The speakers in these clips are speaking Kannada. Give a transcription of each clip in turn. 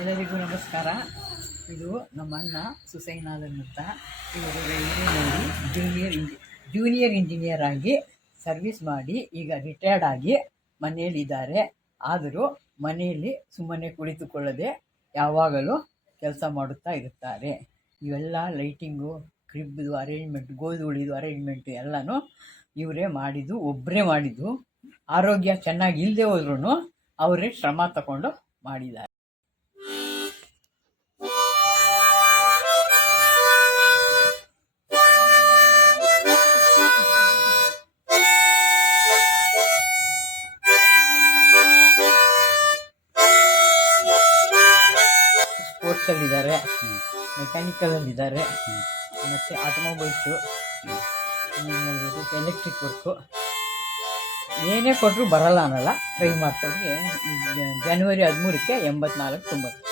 ಎಲ್ಲರಿಗೂ ನಮಸ್ಕಾರ. ಇದು ನಮ್ಮ ಅಣ್ಣ ಸುಸೈನಾಥನ್ ಅಂತ ಇವರು ರೈಲ್ವೆನಲ್ಲಿ ಜೂನಿಯರ್ ಇಂಜಿ ಜೂನಿಯರ್ ಇಂಜಿನಿಯರ್ ಆಗಿ ಸರ್ವಿಸ್ ಮಾಡಿ ಈಗ ರಿಟೈರ್ಡ್ ಆಗಿ ಮನೆಯಲ್ಲಿದ್ದಾರೆ. ಆದರೂ ಮನೆಯಲ್ಲಿ ಸುಮ್ಮನೆ ಕುಳಿತುಕೊಳ್ಳದೆ ಯಾವಾಗಲೂ ಕೆಲಸ ಮಾಡುತ್ತಾ ಇರುತ್ತಾರೆ. ಇವೆಲ್ಲ ಲೈಟಿಂಗು ಕ್ರಿಬ್ದು ಅರೇಂಜ್ಮೆಂಟ್ ಗೋಧುಳಿದು ಅರೇಂಜ್ಮೆಂಟ್ ಎಲ್ಲನೂ ಇವರೇ ಮಾಡಿದ್ದು ಒಬ್ಬರೇ ಮಾಡಿದ್ದು. ಆರೋಗ್ಯ ಚೆನ್ನಾಗಿ ಇಲ್ಲದೆ ಹೋದ್ರೂ ಅವರೇ ಶ್ರಮ ತಗೊಂಡು ಮಾಡಿದ್ದಾರೆ. ಸ್ಪೋರ್ಟ್ಸಲ್ಲಿದ್ದಾರೆ ಮೆಕ್ಯಾನಿಕಲಲ್ಲಿದ್ದಾರೆ ಮತ್ತು ಆಟೋಮೊಬೈಲ್ಸು. ಎಲೆಕ್ಟ್ರಿಕ್ ವರ್ಕು ಏನೇ ಕೊಟ್ಟರು ಬರಲ್ಲ ಅನ್ನಲ್ಲ. ಟ್ರೈ ಮಾಡ್ಕೊಂಡ್ರೆ ಜನವರಿ ಹದಿಮೂರಕ್ಕೆ ಎಂಬತ್ನಾಲ್ಕು ತೊಂಬತ್ತು.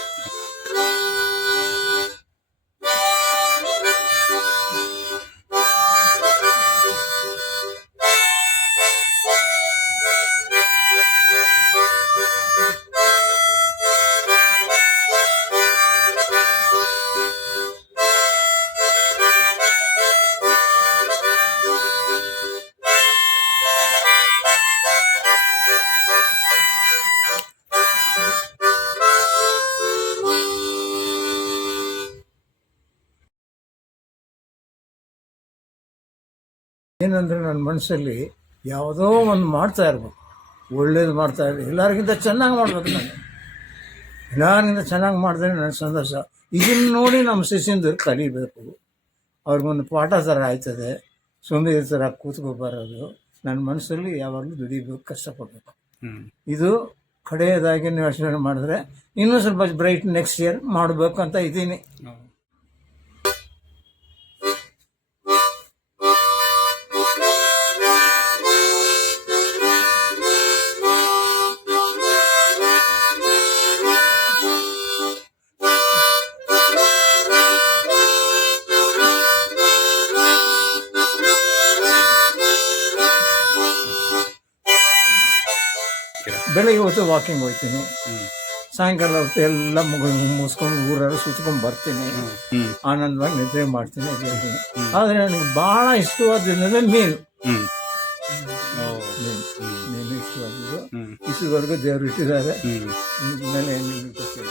ಏನಂದರೆ ನನ್ನ ಮನಸ್ಸಲ್ಲಿ ಯಾವುದೋ ಒಂದು ಮಾಡ್ತಾ ಇರ್ಬೇಕು. ಒಳ್ಳೇದು ಮಾಡ್ತಾ ಇರ್ಬೇಕು. ಎಲ್ಲರಿಗಿಂತ ಚೆನ್ನಾಗಿ ಮಾಡ್ಬೇಕು ನಾನು. ಎಲ್ಲರಿಗಿಂತ ಚೆನ್ನಾಗಿ ಮಾಡಿದ್ರೆ ನನ್ನ ಸಂತೋಷ. ಇದನ್ನು ನೋಡಿ ನಮ್ಮ ಶಿಷ್ಯಂದರು ಕಲಿಬೇಕು ಅವ್ರಿಗೊಂದು ಪಾಠ ಥರ ಆಯ್ತದೆ. ಸುಮ್ಮನೆ ಥರ ಕೂತ್ಕೋಬಾರದು ನನ್ನ ಮನಸ್ಸಲ್ಲಿ ಯಾವಾಗಲೂ ದುಡಿಬೇಕು ಕಷ್ಟಪಡಬೇಕು. ಇದು ಕಡೆಯದಾಗಿ ಯೋಚನೆ ಮಾಡಿದ್ರೆ ಇನ್ನೂ ಸ್ವಲ್ಪ ಬ್ರೈಟ್ ನೆಕ್ಸ್ಟ್ ಇಯರ್ ಮಾಡಬೇಕು ಅಂತ ಇದ್ದೀನಿ. ಬೆಳಗ್ಗೆ ಹೊತ್ತು ವಾಕಿಂಗ್ ಹೋಗ್ತೀನಿ. ಸಾಯಂಕಾಲ ಹೊತ್ತು ಎಲ್ಲ ಮುಗ ಮುಗಿಸ್ಕೊಂಡು ಊರೆಲ್ಲ ಸುತ್ಕೊಂಡು ಬರ್ತೀನಿ. ಆನಂದವಾಗಿ ನಿದ್ರೆ ಮಾಡ್ತೀನಿ ಹೇಳ್ತೀನಿ. ಆದರೆ ನನಗೆ ಭಾಳ ಇಷ್ಟವಾದ ಮೀನು. ಮೀನು. ಇಷ್ಟವಾದದ್ದು. ಇಷ್ಟವರೆಗೂ ದೇವರು ಇಟ್ಟಿದ್ದಾರೆ. ಮೇಲೆ ಗೊತ್ತಿಲ್ಲ.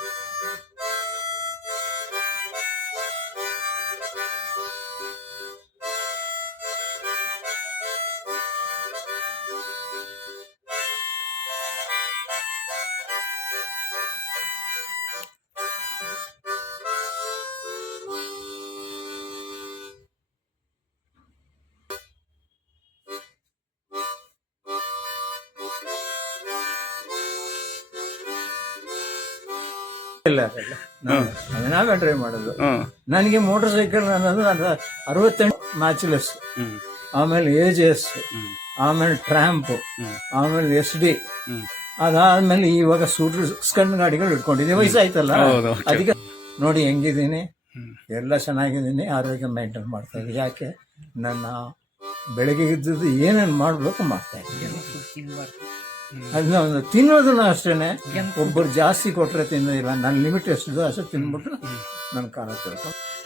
Thank you. ಇಲ್ಲ. ನಾವೇ ಡ್ರೈವ್ ಮಾಡೋದು. ನನಗೆ ಮೋಟರ್ ಸೈಕಲ್ ಅನ್ನೋದು ನನ್ನ ಅರವತ್ತೆಂಟು ಮ್ಯಾಚುಲಸ್ ಆಮೇಲೆ ಎ ಜಿ ಎಸ್ ಆಮೇಲೆ ಟ್ರ್ಯಾಂಪ್ ಆಮೇಲೆ ಎಸ್ ಡಿ ಅದಾದ್ಮೇಲೆ ಇವಾಗ ಸೂಟ್ ಸ್ಕಂಡ್ ಗಾಡಿಗಳು ಇಟ್ಕೊಂಡಿದ್ದೀನಿ ವಯಸ್ಸಾಯ್ತಲ್ಲ? ಆಯ್ತಲ್ಲ ಅದಕ್ಕೆ ನೋಡಿ ಹೆಂಗಿದ್ದೀನಿ. ಎಲ್ಲ ಚೆನ್ನಾಗಿದ್ದೀನಿ. ಆರೋಗ್ಯ ಮೇಂಟೈನ್ ಮಾಡ್ತಾ ಇದ್ದೀನಿ. ಯಾಕೆ? ನನ್ನ ಬೆಳಗ್ಗೆ ಇದ್ದದ್ದು ಏನೇನು ಮಾಡಬೇಕು ಮಾಡ್ತಾ ಇದ್ದೀನಿ. ಅದನ್ನ ತಿನ್ನೋದನ್ನ ಅಷ್ಟೇನೆ. ಒಬ್ಬರು ಜಾಸ್ತಿ ಕೊಟ್ಟರೆ ತಿನ್ನೋದಿಲ್ಲ. ನನ್ನ ಲಿಮಿಟ್ ಎಷ್ಟಿದೆ ಅಷ್ಟು ತಿನ್ಬಿಟ್ರೆ ನನ್ನ ಕಾಲ ತಿಳ್ಕೊಂಡು